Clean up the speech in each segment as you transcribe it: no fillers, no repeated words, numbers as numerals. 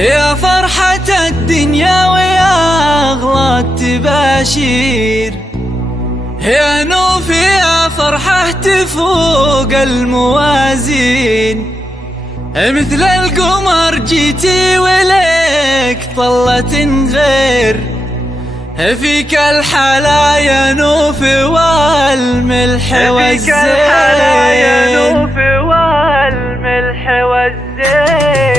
يا فرحة الدنيا ويا أغلى التباشير، يا نوف يا فرحة تفوق الموازين، مثل القمر جيتي ولك طلة غير، فيك الحلا يا نوف والملح والزين، فيك الحلا يا نوف والملح والزين.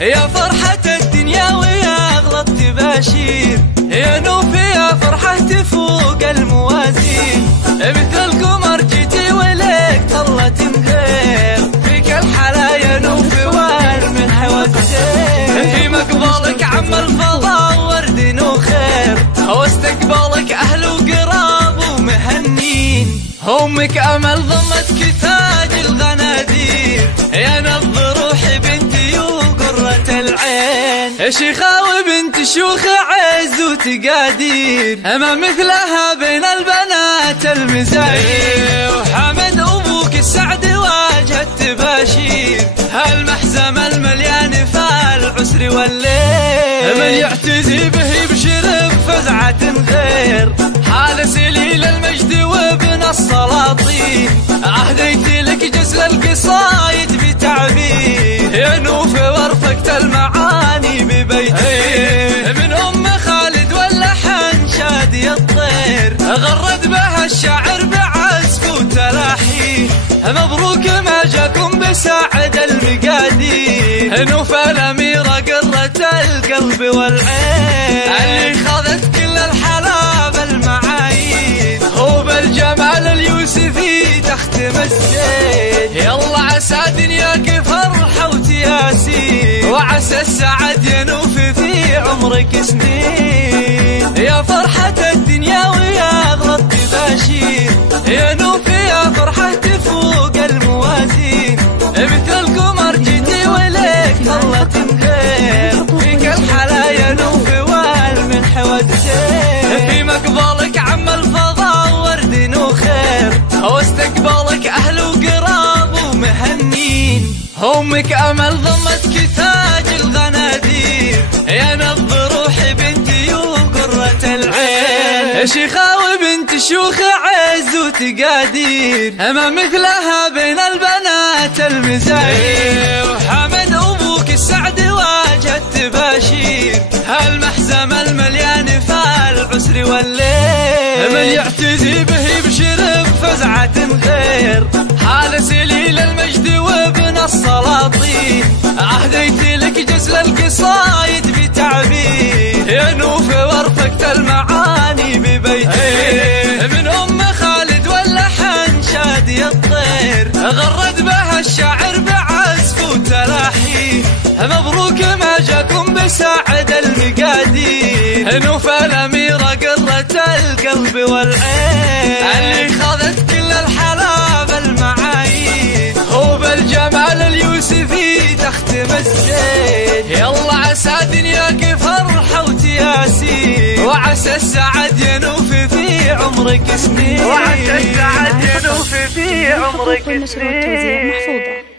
يا فرحة الدنيا ويا أغلى التباشير، يا نوف يا فرحة تفوق الموازين، مثل القمر جيتي ولك طلة غير، فيك الحلا يا نوف والملح والزين، في مقبلك عم الفضاء ورد وخير، واستقبالك أهل وقراب ومهنين، أمك أمل ضمتك تاج الغنادير، يا نبض روحي بنتي وقرة العين، شيخة وبنت شيوخ عز وتقادير، ما مثلها بين البنات المزايين، وحمد أبوك السعد واجه التباشير، هالمحزم المليان فالعسر والليل، من يعتزي به يبشر بفزعة غير، حال سليل المجد وابن السلاطين، أهديت لك جسل القصايد بتعبير، يا نوف وارفقت المعاني ببيتي، من أم خالد واللحن شادي الطير، غرد بها الشاعر بعزف وتلاحين، مبروك ما جاكم بسعد المقادير، نوف الأميرة قرة القلب والعين، اللي خذت كل الحلا بالمعايين، هو بالجمال اليوسفي تختم الزين، يلا عسى دنياك فرحة وتياسين، وعسى السعد ينوف في عمرك سنين، يا فرحة الدنيا ويا أغلى التباشير، يا نوف يا فرحة تفوق الموازين، مثل القمر جيتي ولك طلة غير، فيك الحلا يا نوف والملح والزين، في مقبلك عم الفضاء ورد وخير، واستقبالك أهل وقراب ومهنين، أمك أمل ضمتك تاج الغنادير، يا نبض روحي بنتي وقرة العين، شيخة وبنت شيوخ عز وتقادير، ما مثلها بين البنات المزايين، وحمد أبوك السعد واجه التباشير، هالمحزم المليان فالعسر والليل، من يعتزي به يبشر بفزعة غير، حال سليل المجد وابن السلاطين، أهديت لك جسل القصايد بتعبير، يا نوف وارفقت المعاني ببيتي، من أم خالد واللحن شادي الطير، غرد بها الشاعر بعزف وتلاحين، مبروك ما جاكم بسعد المقادير، نوف الأميرة قرة القلب والعين، اللي خذت كل الحلا بالمعايين، هو بالجمال اليوسفي تختم الزين، يلا عسى دنياك فرحة وتياسين، وعسى السعد ينوف في عمرك سنين، وعسى السعد ينوف في عمرك سنين.